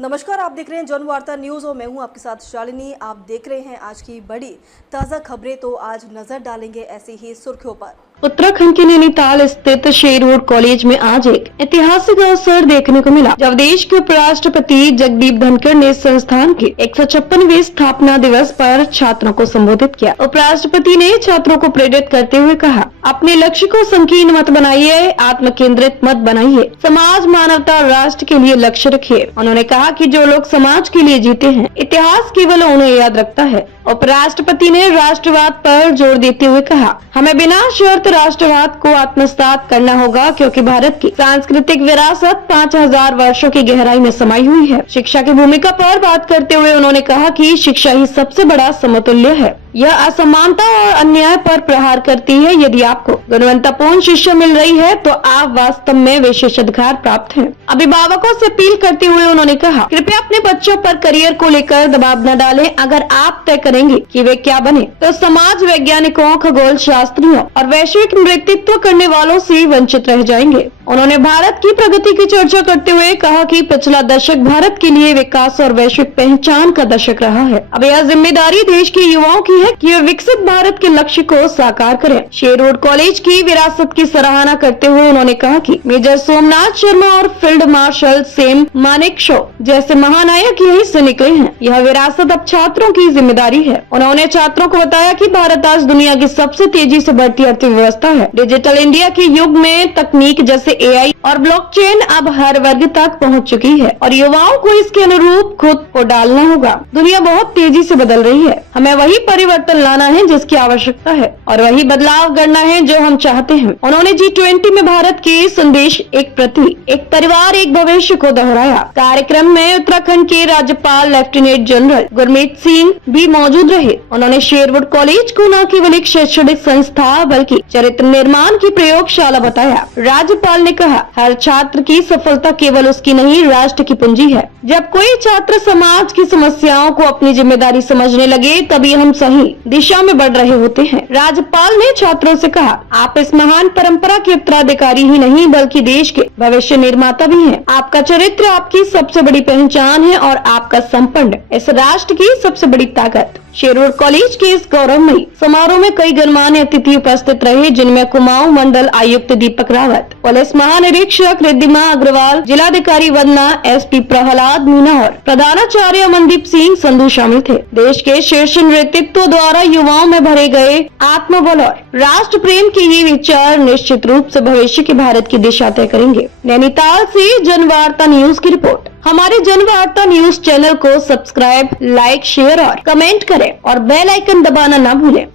नमस्कार, आप देख रहे हैं जनवार्ता न्यूज और मैं हूं आपके साथ शालिनी। आप देख रहे हैं आज की बड़ी ताज़ा खबरें। तो आज नजर डालेंगे ऐसी ही सुर्खियों पर। उत्तराखंड के नैनीताल स्थित शेरवुड कॉलेज में आज एक ऐतिहासिक अवसर देखने को मिला, जब देश के उपराष्ट्रपति जगदीप धनखड़ ने संस्थान के 156वें स्थापना दिवस पर छात्रों को संबोधित किया। उपराष्ट्रपति ने छात्रों को प्रेरित करते हुए कहा, अपने लक्ष्य को संकीर्ण मत बनाइए, आत्म केंद्रित मत बनाइए, समाज, मानवता और राष्ट्र के लिए लक्ष्य रखिए। उन्होंने कहा कि जो लोग समाज के लिए जीते हैं, इतिहास केवल उन्हें याद रखता है। उपराष्ट्रपति ने राष्ट्रवाद पर जोर देते हुए कहा, हमें बिना शर्त राष्ट्रवाद को आत्मसात करना होगा, क्योंकि भारत की सांस्कृतिक विरासत 5000 वर्षों की गहराई में समाई हुई है। शिक्षा की भूमिका पर बात करते हुए उन्होंने कहा कि शिक्षा ही सबसे बड़ा समतुल्य है। यह असमानता और अन्याय पर प्रहार करती है। यदि आपको गुणवत्तापूर्ण शिक्षा मिल रही है तो आप वास्तव में विशेषाधिकार प्राप्त हैं। अभिभावकों से अपील करते हुए उन्होंने कहा, कृपया अपने बच्चों पर करियर को लेकर दबाव न डालें। अगर आप तय करेंगे कि वे क्या बने, तो समाज वैज्ञानिकों, खगोल शास्त्रियों और वैश्विक नेतृत्व करने वालों से वंचित रह जाएंगे। उन्होंने भारत की प्रगति की चर्चा करते हुए कहा कि पिछला दशक भारत के लिए विकास और वैश्विक पहचान का दशक रहा है। अब यह जिम्मेदारी देश के युवाओं की है कि वे विकसित भारत के लक्ष्य को साकार करें। शेरवुड कॉलेज की विरासत की सराहना करते हुए उन्होंने कहा कि मेजर सोमनाथ शर्मा और फील्ड मार्शल सेम मानेकशॉ जैसे महानायक यहीं से निकले हैं। यह विरासत अब छात्रों की जिम्मेदारी है। उन्होंने छात्रों को बताया कि भारत आज दुनिया की सबसे तेजी से बढ़ती अर्थव्यवस्था है। डिजिटल इंडिया के युग में तकनीक जैसे AI और ब्लॉकचेन अब हर वर्ग तक पहुंच चुकी है और युवाओं को इसके अनुरूप खुद को डालना होगा। दुनिया बहुत तेजी से बदल रही है। हमें वही परिवर्तन लाना है जिसकी आवश्यकता है और वही बदलाव करना है जो हम चाहते हैं। उन्होंने G20 में भारत के संदेश, एक पृथ्वी, एक परिवार, एक भविष्य को दोहराया। कार्यक्रम में उत्तराखंड के राज्यपाल लेफ्टिनेंट जनरल गुरमीत सिंह भी मौजूद रहे। उन्होंने शेरवुड कॉलेज को न केवल एक शैक्षणिक संस्था बल्कि चरित्र निर्माण की प्रयोगशाला बताया। राज्यपाल ने कहा, हर छात्र की सफलता केवल उसकी नहीं, राष्ट्र की पूंजी है। जब कोई छात्र समाज की समस्याओं को अपनी जिम्मेदारी समझने लगे, तभी हम सही दिशा में बढ़ रहे होते हैं। राज्यपाल ने छात्रों से कहा, आप इस महान परंपरा के उत्तराधिकारी ही नहीं बल्कि देश के भविष्य निर्माता भी हैं। आपका चरित्र आपकी सबसे बड़ी पहचान है और आपका संपन्न इस राष्ट्र की सबसे बड़ी ताकत। शेरवुड कॉलेज के इस गौरवमयी समारोह में कई गणमान्य अतिथि उपस्थित रहे, जिनमें कुमाऊं मंडल आयुक्त दीपक रावत, पुलिस महानिरीक्षक रिद्धिमा अग्रवाल, जिलाधिकारी वंदना, SP प्रहलाद मीना और प्रधानाचार्य अमनदीप सिंह संधू शामिल थे। देश के शीर्ष नेतृत्व द्वारा युवाओं में भरे गए आत्मबल और राष्ट्र प्रेम के ये विचार निश्चित रूप से भविष्य के भारत की दिशा तय करेंगे। नैनीताल से जनवार्ता न्यूज की रिपोर्ट। हमारे जनवार्ता न्यूज चैनल को सब्सक्राइब, लाइक, शेयर और कमेंट करें और बेल आइकन दबाना न भूलें।